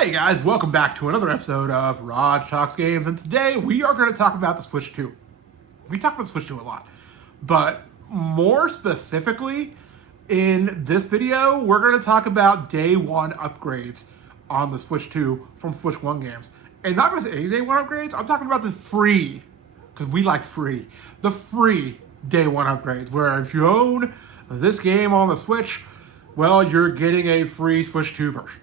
Hey guys, welcome back to another episode of Raj Talks Games, and today we are going to talk about the Switch 2. We talk about the Switch 2 a lot, but more specifically, in this video, we're going to talk about day one upgrades on the Switch 2 from Switch 1 games. And not just any day one upgrades, I'm talking about the free, because we like free, the free day one upgrades, where if you own this game on the Switch, well, you're getting a free Switch 2 version.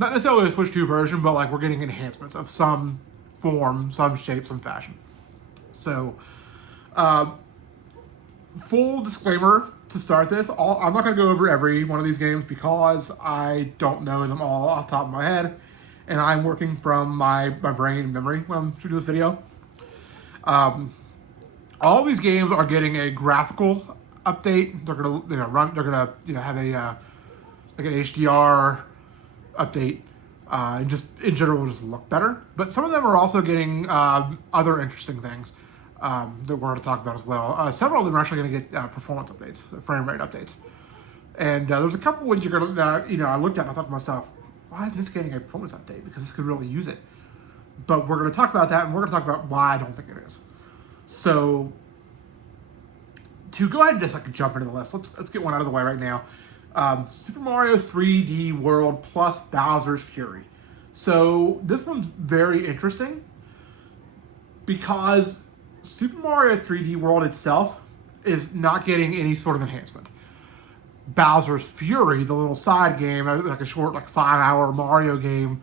Not necessarily a Switch 2 version, but like we're getting enhancements of some form, some shape, some fashion. So, full disclaimer to start this, I'm not going to go over every one of these games because I don't know them all off the top of my head, and I'm working from my brain and memory when I'm shooting this video. All of these games are getting a graphical update. They're gonna have a like an HDR update, and just in general just look better. But some of them are also getting other interesting things that we're going to talk about as well. Several of them are actually going to get performance updates, frame rate updates. And there's a couple ones you're going to, I looked at and I thought to myself, why isn't this getting a performance update? Because this could really use it. But we're going to talk about that, and we're going to talk about why I don't think it is. So, to go ahead and just jump into the list, let's get one out of the way right now. Super Mario 3D World plus Bowser's Fury. So this one's very interesting because Super Mario 3D World itself is not getting any sort of enhancement. Bowser's Fury, the little side game, like a short 5-hour Mario game,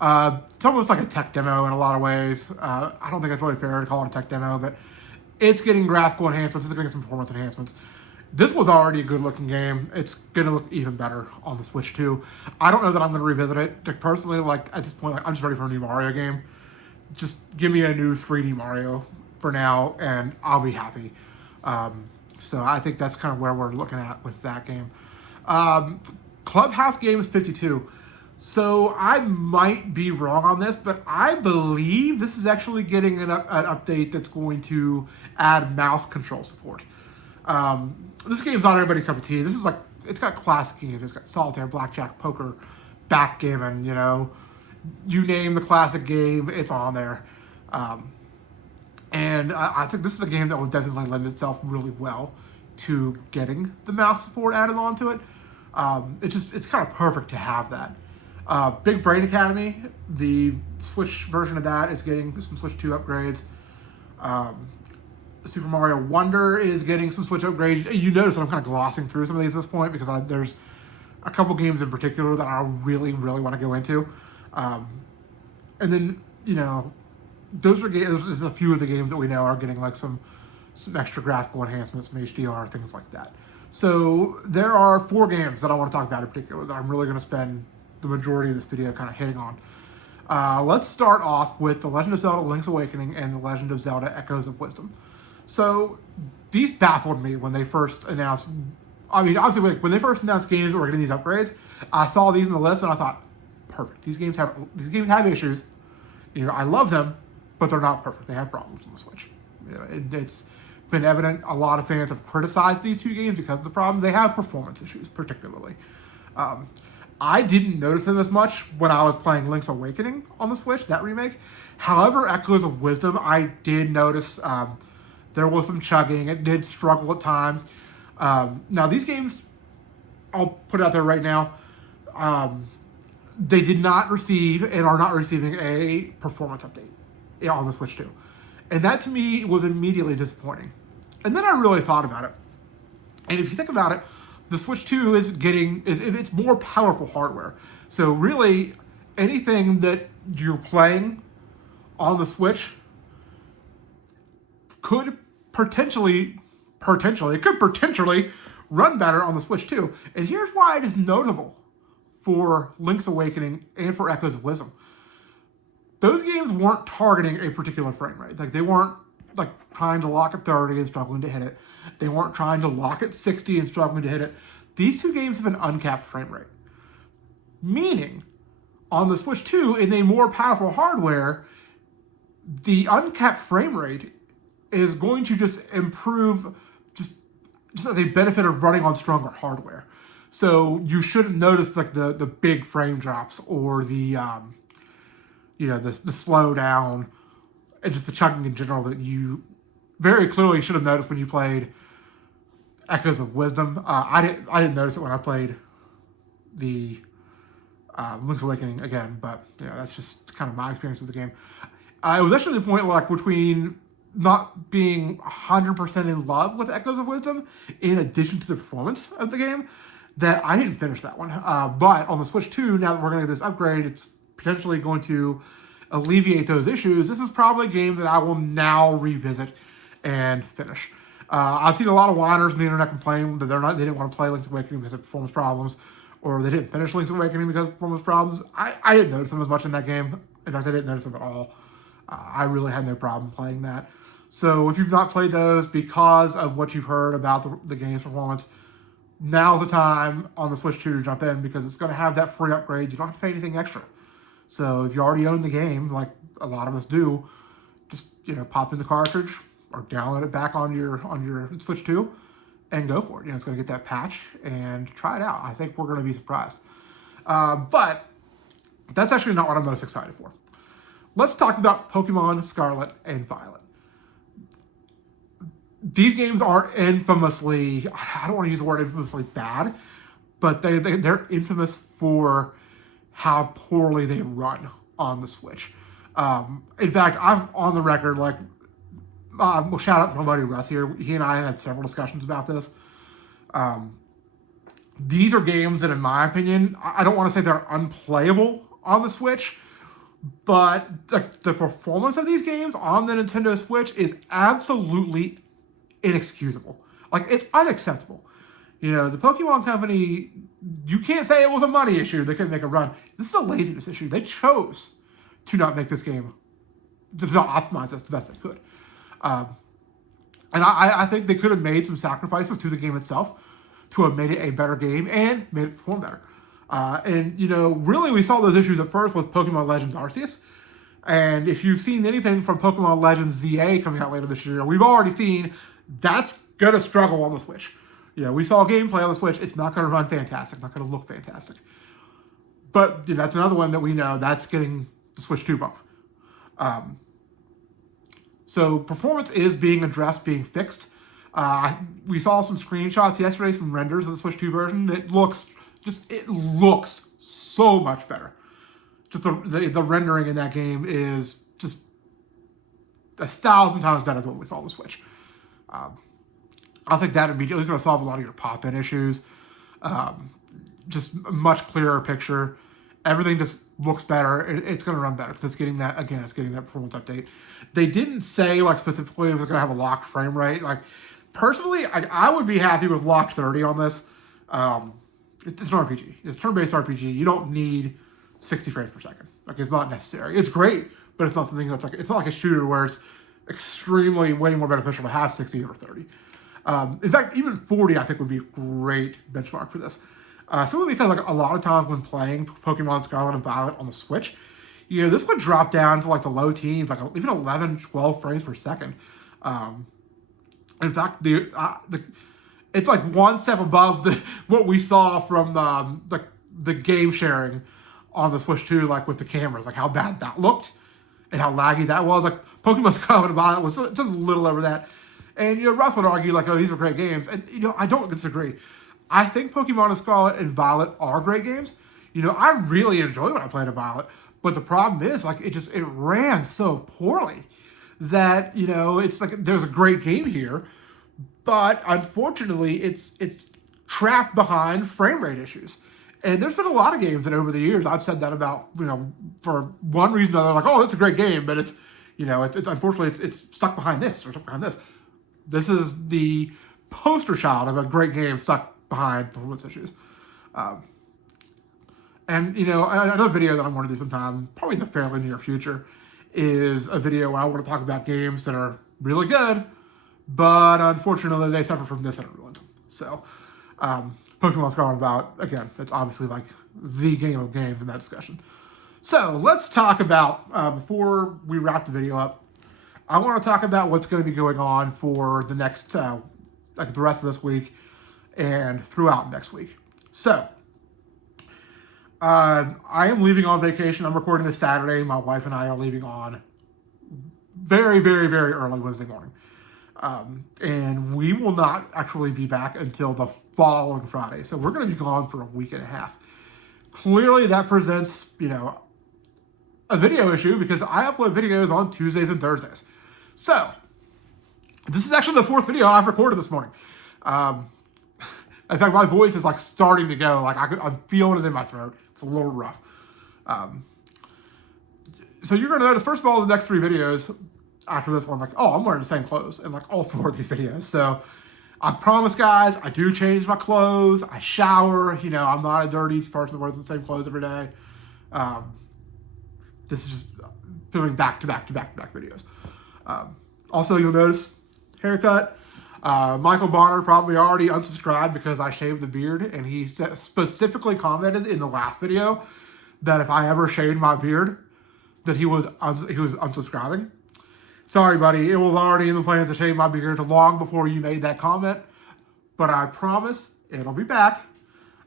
it's almost like a tech demo in a lot of ways. I don't think it's really fair to call it a tech demo, but it's getting graphical enhancements, it's getting some performance enhancements. This was already a good-looking game. It's going to look even better on the Switch 2. I don't know that I'm going to revisit it. Personally, at this point, I'm just ready for a new Mario game. Just give me a new 3D Mario for now, and I'll be happy. So I think that's kind of where we're looking at with that game. Clubhouse Games 52. So I might be wrong on this, but I believe this is actually getting an update that's going to add mouse control support. This game's not everybody's cup of tea. This is it's got classic games. It's got solitaire, blackjack, poker, backgammon, you name the classic game, it's on there. And I think this is a game that will definitely lend itself really well to getting the mouse support added onto it. It's kind of perfect to have that. Big Brain Academy, the Switch version of that is getting some Switch 2 upgrades. Super Mario Wonder is getting some Switch upgrades. You notice that I'm kind of glossing through some of these at this point because there's a couple games in particular that I really, really want to go into. And then, those are games, there's a few of the games that we know are getting some extra graphical enhancements, some HDR, things like that. So there are 4 games that I want to talk about in particular that I'm really going to spend the majority of this video kind of hitting on. Let's start off with The Legend of Zelda Link's Awakening and The Legend of Zelda Echoes of Wisdom. So these baffled me when they first announced. I mean, obviously, when they first announced games that were getting these upgrades, I saw these in the list and I thought, perfect. These games have issues. I love them, but they're not perfect. They have problems on the Switch. It's been evident. A lot of fans have criticized these 2 games because of the problems. They have performance issues, particularly. I didn't notice them as much when I was playing Link's Awakening on the Switch, that remake. However, Echoes of Wisdom, I did notice. There was some chugging. It did struggle at times. Now, these games, I'll put it out there right now, they did not receive and are not receiving a performance update on the Switch 2. And that, to me, was immediately disappointing. And then I really thought about it. And if you think about it, the Switch 2 it's more powerful hardware. So really, anything that you're playing on the Switch could potentially run better on the Switch 2. And here's why it is notable for Link's Awakening and for Echoes of Wisdom. Those games weren't targeting a particular frame rate. They weren't trying to lock at 30 and struggling to hit it. They weren't trying to lock at 60 and struggling to hit it. These 2 games have an uncapped frame rate. Meaning, on the Switch 2, in a more powerful hardware, the uncapped frame rate is going to just improve just as a benefit of running on stronger hardware. So you shouldn't notice like the big frame drops or the the slow down and just the chugging in general that you very clearly should have noticed when you played Echoes of Wisdom. I didn't notice it when I played the Link's Awakening again, but that's just kind of my experience with the game. It was actually the point like between not being 100% in love with Echoes of Wisdom, in addition to the performance of the game, that I didn't finish that one. But on the Switch 2, now that we're going to get this upgrade, it's potentially going to alleviate those issues. This is probably a game that I will now revisit and finish. I've seen a lot of whiners on the internet complain that they didn't want to play Link's Awakening because of performance problems, or they didn't finish Link's Awakening because of performance problems. I didn't notice them as much in that game. In fact, I didn't notice them at all. I really had no problem playing that. So if you've not played those because of what you've heard about the game's performance, now's the time on the Switch 2 to jump in, because it's going to have that free upgrade. You don't have to pay anything extra. So if you already own the game, like a lot of us do, just pop in the cartridge or download it back on your Switch 2 and go for it. It's going to get that patch and try it out. I think we're going to be surprised. But that's actually not what I'm most excited for. Let's talk about Pokemon Scarlet and Violet. These games are infamously, I don't want to use the word infamously bad, but they're infamous for how poorly they run on the Switch. In fact, I'm on the record, well, shout out to my buddy Russ here. He and I had several discussions about this. These are games that, in my opinion, I don't want to say they're unplayable on the Switch, but the performance of these games on the Nintendo Switch is absolutely inexcusable. It's unacceptable. The Pokemon Company, you can't say it was a money issue. They couldn't make a run. This is a laziness issue. They chose to not make this game, to not optimize this the best they could. And I think they could have made some sacrifices to the game itself to have made it a better game and made it perform better. Really we saw those issues at first with Pokemon Legends Arceus. And if you've seen anything from Pokemon Legends ZA coming out later this year, we've already seen that's going to struggle on the Switch. We saw gameplay on the Switch. It's not going to run fantastic, not going to look fantastic. But that's another one that we know that's getting the Switch 2 bump. So performance is being addressed, being fixed. We saw some screenshots yesterday, some renders of the Switch 2 version. It looks so much better. Just the rendering in that game is just 1,000 times better than what we saw on the Switch. I think that immediately is going to solve a lot of your pop-in issues. Just a much clearer picture. Everything just looks better. It's going to run better because it's getting that performance update. They didn't say specifically if it's going to have a locked frame rate. Personally, I would be happy with locked 30 on this. It's an RPG. It's a turn-based RPG. You don't need 60 frames per second. It's not necessary. It's great, but it's not something that's it's not like a shooter where it's extremely way more beneficial to have 60 over 30. In fact, even 40 I think would be a great benchmark for this. Simply because a lot of times when playing Pokemon Scarlet and Violet on the Switch, this would drop down to the low teens, even 11, 12 frames per second. In fact, it's one step above what we saw from the game sharing on the Switch 2, with the cameras, how bad that looked and how laggy that was. Pokemon Scarlet and Violet was just a little over that. And Russ would argue oh, these are great games, and I don't disagree. I think Pokemon Scarlet and Violet are great games. I really enjoyed when I played a Violet, but the problem is it ran so poorly that it's there's a great game here, but unfortunately it's trapped behind frame rate issues. And there's been a lot of games that over the years I've said that about, for one reason or another, oh, that's a great game, but it's unfortunately it's stuck behind this or stuck behind this. This is the poster child of a great game stuck behind performance issues. And another video that I want to do sometime, probably in the fairly near future, is a video where I want to talk about games that are really good, but unfortunately they suffer from this and it ruins them. So, Pokemon Scarlet and Violet, again, it's obviously the game of games in that discussion. So let's talk about, before we wrap the video up, I want to talk about what's going to be going on for the next, the rest of this week and throughout next week. So, I am leaving on vacation. I'm recording this Saturday. My wife and I are leaving on very, very, very early Wednesday morning. And we will not actually be back until the following Friday. So we're going to be gone for a week and a half. Clearly that presents, a video issue because I upload videos on Tuesdays and Thursdays. So this is actually the fourth video I've recorded this morning. In fact, my voice is like starting to go. Like I'm feeling it in my throat. It's a little rough. So you're going to notice, first of all, the next three videos after this one, I'm wearing the same clothes in all four of these videos. So I promise, guys, I do change my clothes. I shower. I'm not a dirty person that wears the same clothes every day. This is just filming back-to-back videos. Also, you'll notice haircut. Michael Bonner probably already unsubscribed because I shaved the beard, and he specifically commented in the last video that if I ever shaved my beard, that he was unsubscribing. Sorry, buddy. It was already in the plans to shave my beard long before you made that comment, but I promise it'll be back.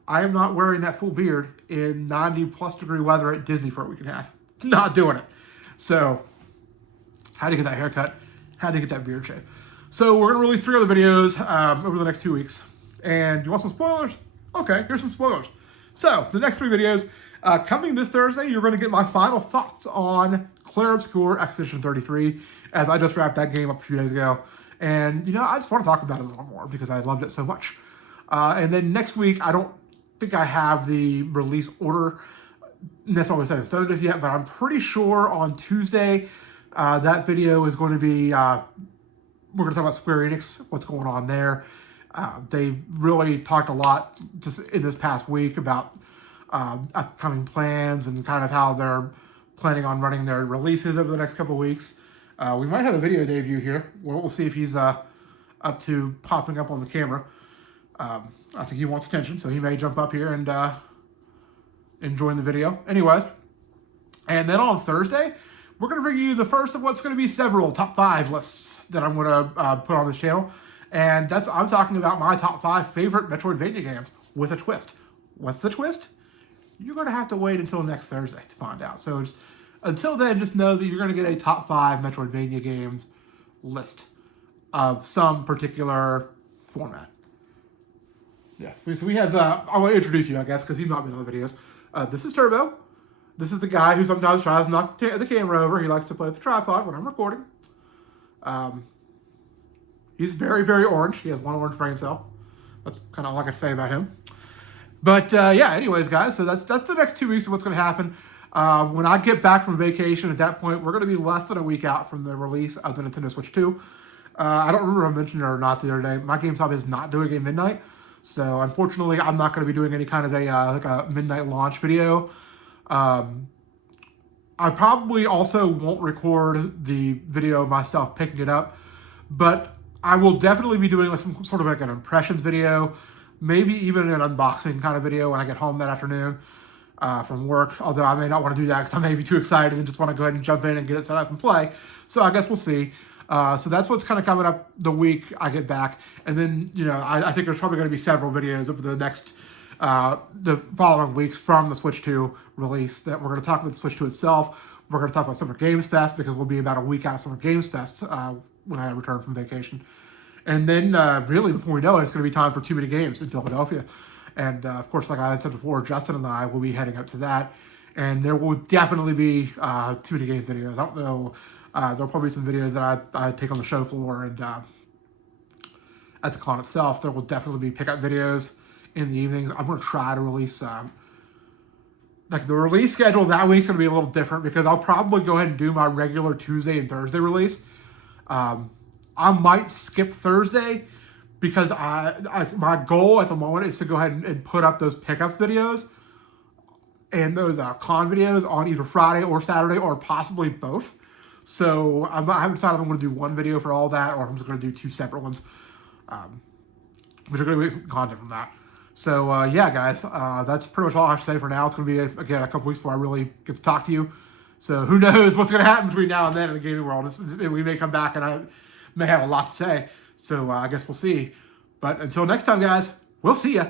I am not wearing that full beard in 90-plus degree weather at Disney for a week and a half. Not doing it. So, had to get that haircut. Had to get that beard shave. So we're going to release 3 other videos over the next 2 weeks. And you want some spoilers? Okay, here's some spoilers. So the next 3 videos, coming this Thursday, you're going to get my final thoughts on Clair Obscur Expedition 33, as I just wrapped that game up a few days ago. And, I just want to talk about it a little more because I loved it so much. And then next week, I don't think I have the release order necessarily set in stone just yet, but I'm pretty sure on Tuesday, that video is going to be... we're going to talk about Square Enix, what's going on there. They really talked a lot just in this past week about upcoming plans and kind of how they're planning on running their releases over the next couple of weeks. We might have a video debut here. We'll see if he's up to popping up on the camera. I think he wants attention, so he may jump up here and join the video. Anyways, and then on Thursday, we're going to bring you the first of what's going to be several top 5 lists that I'm going to put on this channel. And I'm talking about my top 5 favorite Metroidvania games with a twist. What's the twist? You're going to have to wait until next Thursday to find out. So until then, just know that you're going to get a top 5 Metroidvania games list of some particular format. Yes, so we have, I want to introduce you, I guess, because he's not been on the videos. This is Turbo. This is the guy who sometimes tries to knock the camera over. He likes to play with the tripod when I'm recording. He's very, very orange. He has 1 orange brain cell. That's kind of all I can say about him. But anyways, guys, so that's the next 2 weeks of what's going to happen. When I get back from vacation, at that point, we're going to be less than a week out from the release of the Nintendo Switch 2. I don't remember if I mentioned it or not the other day. My GameStop is not doing a midnight. So, unfortunately, I'm not going to be doing any kind of a midnight launch video. I probably also won't record the video of myself picking it up, but I will definitely be doing some sort of an impressions video, maybe even an unboxing kind of video when I get home that afternoon from work, although I may not want to do that because I may be too excited and just want to go ahead and jump in and get it set up and play. So I guess we'll see. So that's what's kind of coming up the week I get back. And then, I think there's probably going to be several videos over the next the following weeks from the Switch 2 release that we're going to talk about the Switch 2 itself. We're going to talk about Summer Games Fest because we'll be about a week out of Summer Games Fest when I return from vacation. And then, really, before we know it, it's going to be time for Too Many Games in Philadelphia. And, of course, like I said before, Justin and I will be heading up to that. And there will definitely be Too Many Games videos. I don't know. There'll probably be some videos that I take on the show floor and at the con itself. There will definitely be pickup videos in the evenings. I'm going to try to release the release schedule that week's going to be a little different because I'll probably go ahead and do my regular Tuesday and Thursday release. I might skip Thursday because my goal at the moment is to go ahead and put up those pickups videos and those con videos on either Friday or Saturday or possibly both. So I haven't decided if I'm going to do one video for all that or I'm just going to do 2 separate ones, which are going to be some content from that. So, guys, that's pretty much all I have to say for now. It's going to be, again, a couple weeks before I really get to talk to you. So who knows what's going to happen between now and then in the gaming world. We may come back and I may have a lot to say. So I guess we'll see. But until next time, guys, we'll see ya.